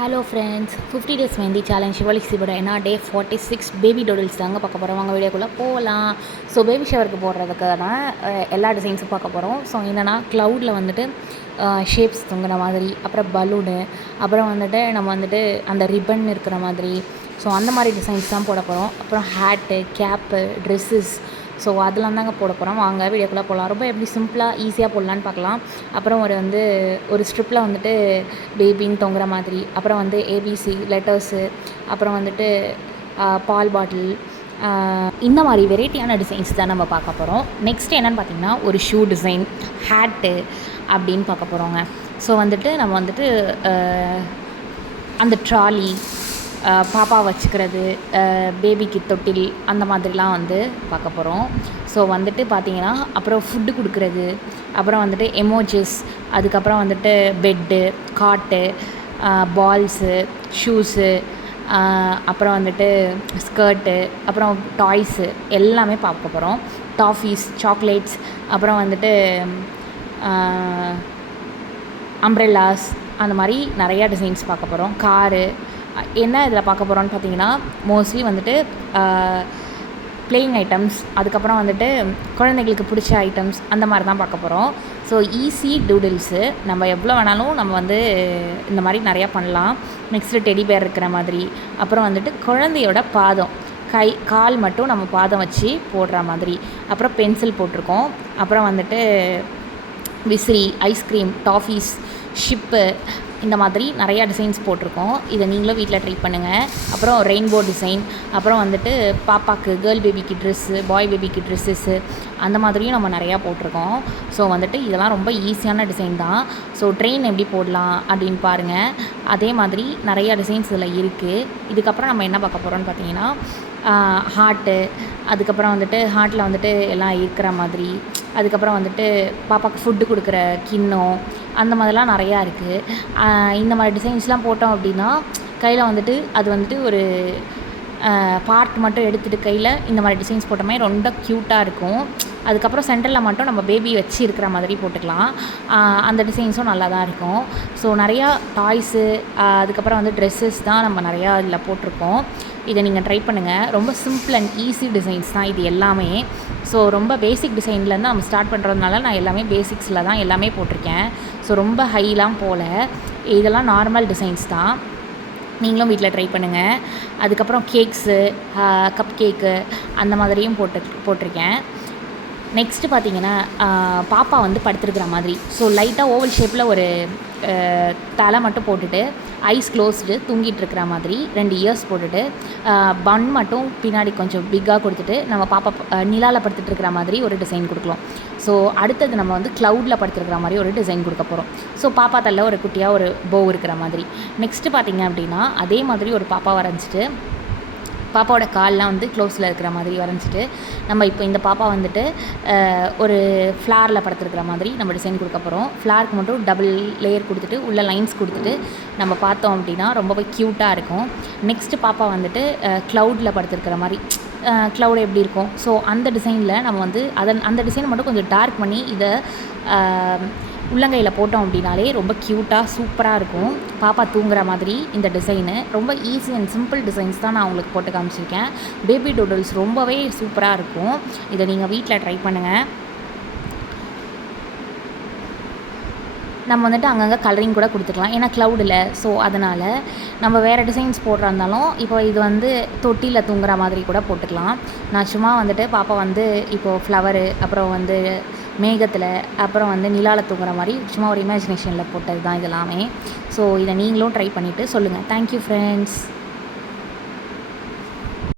Hello friends, 50 days mehndi challenge சிவலிக் சிபோட என்ன டே 46 பேபி டோடல்ஸ் தாங்க பார்க்க போகிறோம். வாங்க வீடியோக்குள்ளே போகலாம். ஸோ பேபி ஷவருக்கு போடுறதுக்கான எல்லா டிசைன்ஸும் பார்க்க போகிறோம். ஸோ என்னென்னா க்ளவுடில் வந்துட்டு ஷேப்ஸ் தொங்குற மாதிரி, அப்புறம் பலூனு, அப்புறம் வந்துட்டு நம்ம வந்துட்டு அந்த ரிப்பன் இருக்கிற மாதிரி, ஸோ அந்த மாதிரி டிசைன்ஸ் தான் போட போகிறோம். அப்புறம் ஹேட்டு, கேப்பு, ட்ரெஸ்ஸஸ், ஸோ அதெல்லாம் தாங்க போட போகிறோம். வாங்க வீடியோக்குள்ளே போகலாம். ரொம்ப எப்படி சிம்பிளாக ஈஸியாக போடலான்னு பார்க்கலாம். அப்புறம் ஒரு ஸ்ட்ரிப்பில் வந்துட்டு பேபின்னு தொங்குற மாதிரி, அப்புறம் வந்து ஏபிசி லெட்டர்ஸு, அப்புறம் வந்துட்டு பால் பாட்டில், இந்த மாதிரி வெரைட்டியான டிசைன்ஸ் தான் நம்ம பார்க்க போகிறோம். நெக்ஸ்ட் என்னென்னு பார்த்திங்கன்னா ஒரு ஷூ டிசைன், ஹேட்டு அப்படின்னு பார்க்க போகிறோங்க. ஸோ வந்துட்டு நம்ம வந்துட்டு அந்த ட்ராலி, பாப்பா வச்சுக்கிறது, பேபிக்கு தொட்டில், அந்த மாதிரிலாம் வந்து பார்க்க போகிறோம். ஸோ வந்துட்டு பார்த்திங்கன்னா அப்புறம் ஃபுட்டு கொடுக்குறது, அப்புறம் வந்துட்டு எமோஜிஸ், அதுக்கப்புறம் வந்துட்டு பெட்டு, காட்டு, பால்ஸு, ஷூஸு, அப்புறம் வந்துட்டு ஸ்கர்ட்டு, அப்புறம் டாய்ஸு எல்லாமே பார்க்க போகிறோம். டாஃபீஸ், சாக்லேட்ஸ், அப்புறம் வந்துட்டு அம்ப்ரெல்லாஸ், அந்த மாதிரி நிறையா டிசைன்ஸ் பார்க்க போகிறோம். காரு என்ன இதில் பார்க்க போகிறோன்னு பார்த்தீங்கன்னா மோஸ்ட்லி வந்துட்டு ப்ளேயிங் ஐட்டம்ஸ், அதுக்கப்புறம் வந்துட்டு குழந்தைங்களுக்கு பிடிச்ச ஐட்டம்ஸ், அந்த மாதிரி தான் பார்க்க போகிறோம். ஸோ ஈஸி டூடில்ஸு, நம்ம எவ்வளோ வேணாலும் நம்ம வந்து இந்த மாதிரி நிறையா பண்ணலாம். நெக்ஸ்ட்டு டெடி பேர் இருக்கிற மாதிரி, அப்புறம் வந்துட்டு குழந்தையோட பாதம், கால் மட்டும் நம்ம பாதம் வச்சு போடுற மாதிரி, அப்புறம் பென்சில் போட்டிருக்கோம். அப்புறம் வந்துட்டு விசிறி, ஐஸ்கிரீம், டாஃபீஸ், ஷிப்பு, இந்த மாதிரி நிறையா டிசைன்ஸ் போட்டிருக்கோம். இதை நீங்களும் வீட்டில் ட்ரை பண்ணுங்கள். அப்புறம் ரெயின்போ டிசைன், அப்புறம் வந்துட்டு பாப்பாவுக்கு கேர்ள் பேபிக்கு ட்ரெஸ்ஸு, பாய் பேபிக்கு ட்ரெஸ்ஸஸ்ஸு, அந்த மாதிரியும் நம்ம நிறையா போட்டிருக்கோம். ஸோ வந்துட்டு இதெல்லாம் ரொம்ப ஈஸியான டிசைன் தான். ஸோ ட்ரெயின் எப்படி போடலாம் அப்படின்னு பாருங்கள். அதே மாதிரி நிறையா டிசைன்ஸ் இதில் இருக்குது. இதுக்கப்புறம் நம்ம என்ன பார்க்க போகிறோம்னு பார்த்தீங்கன்னா ஹார்ட்டு, அதுக்கப்புறம் வந்துட்டு ஹார்ட்டில் வந்துட்டு எல்லாம் இருக்கிற மாதிரி, அதுக்கப்புறம் வந்துட்டு பாப்பாவுக்கு ஃபுட்டு கொடுக்குற கிண்ணம், அந்த மாதிரிலாம் நிறையா இருக்குது. இந்த மாதிரி டிசைன்ஸ்லாம் போட்டோம் அப்படின்னா கையில் வந்துட்டு அது வந்துட்டு ஒரு பார்ட் மட்டும் எடுத்துகிட்டு கையில் இந்த மாதிரி டிசைன்ஸ் போட்டோமே ரொம்ப க்யூட்டாக இருக்கும். அதுக்கப்புறம் சென்டரில் மட்டும் நம்ம பேபி வச்சு இருக்கிற மாதிரி போட்டுக்கலாம். அந்த டிசைன்ஸும் நல்லா தான் இருக்கும். ஸோ நிறையா டாய்ஸு, அதுக்கப்புறம் வந்து ட்ரெஸ்ஸஸ் தான் நம்ம நிறையா இதில் போட்டிருக்கோம். இதை நீங்கள் ட்ரை பண்ணுங்கள். ரொம்ப சிம்பிள் அண்ட் ஈஸி டிசைன்ஸ் தான் இது எல்லாமே. ஸோ ரொம்ப பேசிக் டிசைன்லேருந்து நம்ம ஸ்டார்ட் பண்ணுறதுனால நான் எல்லாமே பேசிக்ஸில் தான் எல்லாமே போட்டிருக்கேன். ஸோ ரொம்ப ஹைலாம் போல், இதெல்லாம் நார்மல் டிசைன்ஸ் தான். நீங்களும் வீட்டில் ட்ரை பண்ணுங்கள். அதுக்கப்புறம் கேக்ஸு, கப் கேக்கு, அந்த மாதிரியும் போட்டிருக்கேன். நெக்ஸ்ட்டு பார்த்திங்கன்னா பாப்பா வந்து படுத்துருக்கிற மாதிரி, ஸோ லைட்டாக ஓவல் ஷேப்பில் ஒரு தலை மட்டும் போட்டுட்டு ஐஸ் க்ளோஸ்டு தூங்கிட்டு இருக்கிற மாதிரி 2 இயர்ஸ் போட்டுட்டு பன் மட்டும் பின்னாடி கொஞ்சம் பிக்காக கொடுத்துட்டு நம்ம பாப்பா நிலாவில் படுத்துட்டு இருக்கிற மாதிரி ஒரு டிசைன் கொடுக்கலாம். ஸோ அடுத்தது நம்ம வந்து க்ளவுடில் படுத்துருக்கிற மாதிரி ஒரு டிசைன் கொடுக்க போகிறோம். ஸோ பாப்பா தள்ள ஒரு குட்டியாக ஒரு போ இருக்கிற மாதிரி. நெக்ஸ்ட்டு பார்த்திங்க அப்படின்னா அதே மாதிரி ஒரு பாப்பா வரைஞ்சிட்டு பாப்பாவோட கால்லாம் வந்து க்ளோஸில் இருக்கிற மாதிரி வரைஞ்சிட்டு நம்ம இப்போ இந்த பாப்பா வந்துட்டு ஒரு ஃப்ளாரில் படுத்துருக்கிற மாதிரி நம்ம டிசைன் கொடுக்க போகிறோம். ஃப்ளாருக்கு மட்டும் டபுள் லேயர் கொடுத்துட்டு உள்ள லைன்ஸ் கொடுத்துட்டு நம்ம பார்த்தோம் அப்படின்னா ரொம்பவே க்யூட்டாக இருக்கும். நெக்ஸ்ட்டு பாப்பா வந்துட்டு க்ளவுடில் படுத்துருக்கிற மாதிரி, க்ளவுட் எப்படி இருக்கும், ஸோ அந்த டிசைனில் நம்ம வந்து அந்த டிசைனை மட்டும் கொஞ்சம் டார்க் பண்ணி இதை உள்ளங்கையில் போட்டோம் அப்படின்னாலே ரொம்ப க்யூட்டாக சூப்பராக இருக்கும். பாப்பா தூங்குற மாதிரி இந்த டிசைனு ரொம்ப ஈஸி அண்ட் சிம்பிள் டிசைன்ஸ் தான் நான் உங்களுக்கு போட்டு காமிச்சிருக்கேன். பேபி டூடல்ஸ் ரொம்பவே சூப்பராக இருக்கும். இதை நீங்கள் வீட்டில் ட்ரை பண்ணுங்கள். நம்ம வந்துட்டு அங்கங்கே கலரிங் கூட கொடுத்துக்கலாம், ஏன்னா க்ளவுடில். ஸோ அதனால் நம்ம வேறு டிசைன்ஸ் போடுறா இருந்தாலும் இப்போ இது வந்து தொட்டியில் தூங்குற மாதிரி கூட போட்டுக்கலாம். நான் சும்மா வந்துட்டு பாப்பா வந்து இப்போது ஃப்ளவரு, அப்புறம் வந்து மேகத்தில், அப்புறம் வந்து நிலாவில் தூங்குற மாதிரி சும்மா ஒரு இமேஜினேஷனில் போட்டது தான் இதெல்லாமே. ஸோ இதை நீங்களும் ட்ரை பண்ணிவிட்டு சொல்லுங்கள். Thank you friends.